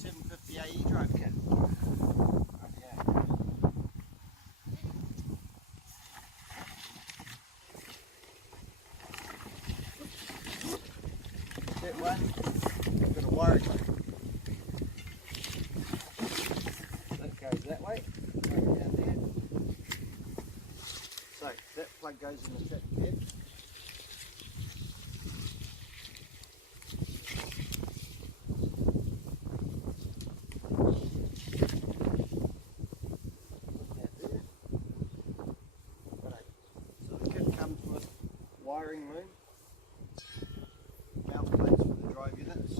750 AE drive kit. Yeah. That one, I've got a wiring loop. That goes that way, right down there. So that plug goes in the tractor cab. Wiring loom, mount plates for the drive units.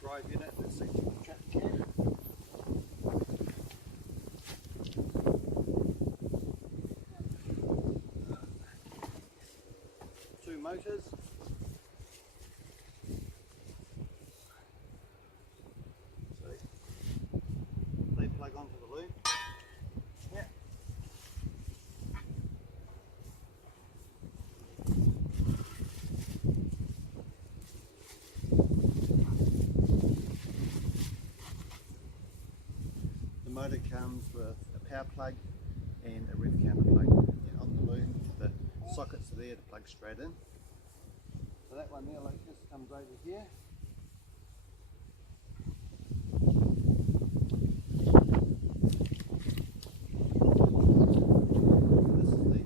Drive unit that sits in the tractor cab. Two motors. So they plug onto the loom. The motor comes with a power plug and a rev counter plug. And on the loom, the sockets are there to plug straight in. So that one there, like this, comes over here. This is the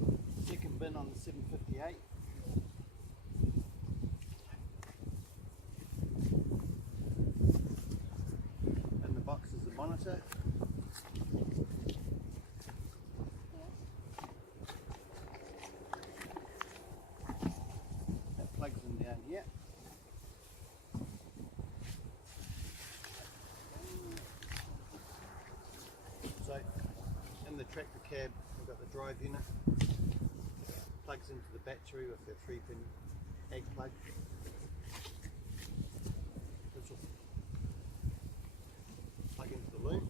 second bin on the 758. In the box is the monitor. That plugs in down here. So in the tractor cab we've got the drive unit. Plugs into the battery with the 3-pin ag plug. This will plug into the loom.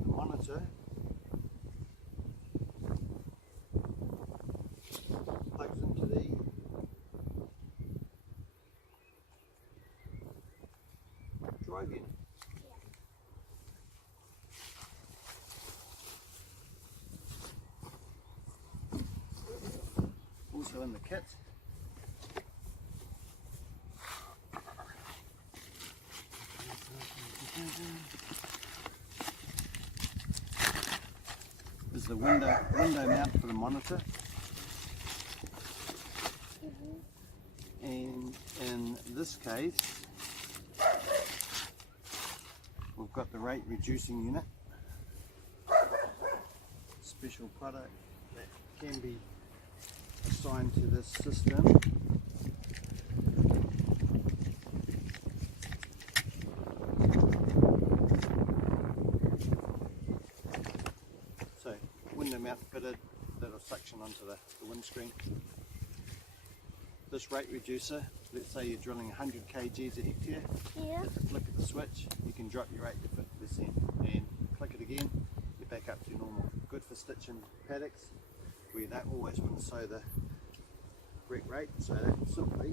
The monitor plugs into the drive unit. Also in the kit, is the window mount for the monitor. And in this case, we've got the rate reducing unit, special product that can be assigned to this system. So window mount fitted, that'll suction onto the windscreen. This rate reducer, let's say you're drilling 100 kgs a hectare, at the flick of the switch you can drop your rate to 50% and click it again, you're back up to normal. Good for stitching paddocks where you don't always want to sow the correct rate, so that simply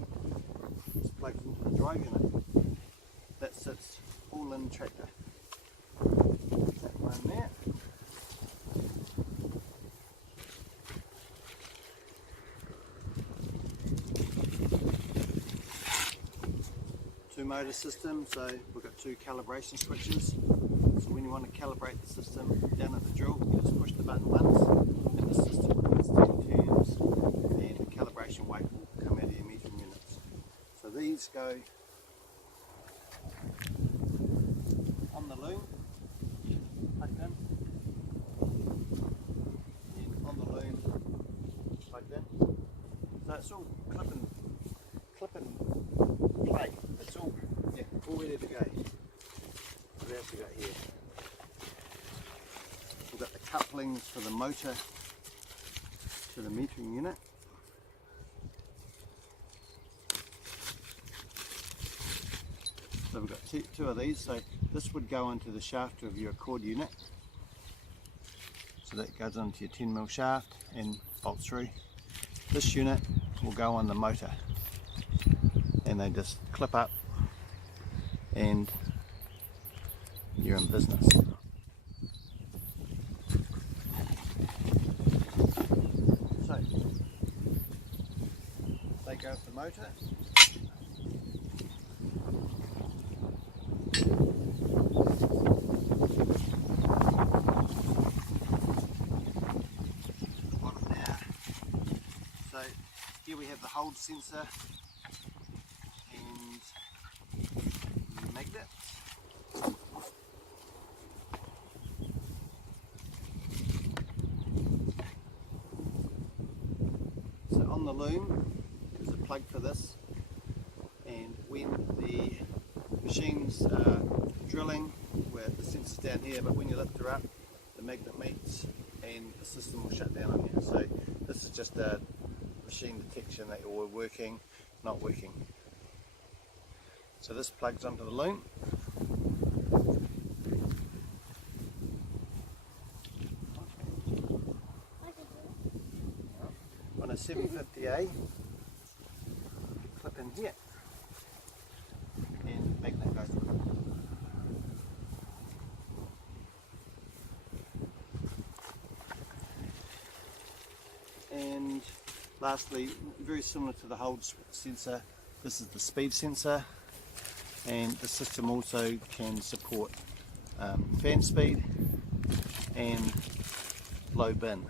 just plugs into the drive unit. That sits all in tractor. That one there. Two motor system, so we've got two calibration switches. So when you want to calibrate the system down at the drill, you just push the button once and the system will instantly turns and the calibration weight will come out of your metering units. So these go on the loom, plugged in, and on the loom, plugged in. So it's all clip and play. It's all ready to go. What else we got here? We've got the couplings for the motor to the metering unit. So we've got two of these. So this would go into the shaft of your cord unit. So that goes onto your 10mm shaft and bolts through. This unit will go on the motor, and they just clip up and you're in business. So they go off the motor. So here we have the hold sensor and the magnet. So on the loom there's a plug for this, and when the machine's drilling, where the sensor's down here, but when you lift her up the magnet meets and the system will shut down on here. So this is just a machine detection that you're working, not working. So this plugs onto the loom. On a 750A, clip in here and the magnet goes through. And lastly, very similar to the hold sensor, this is the speed sensor, and the system also can support fan speed and low bin.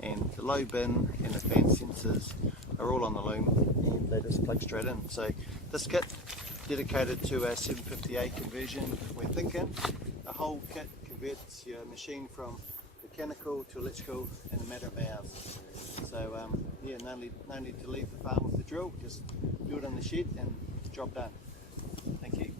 And the low bin and the fan sensors are all on the loom, and they just plug straight in. So this kit, dedicated to our 750A conversion, we're thinking the whole kit converts your machine from mechanical to electrical in a matter of hours. So yeah, no need to leave the farm with the drill, just do it in the shed and job done. Thank you.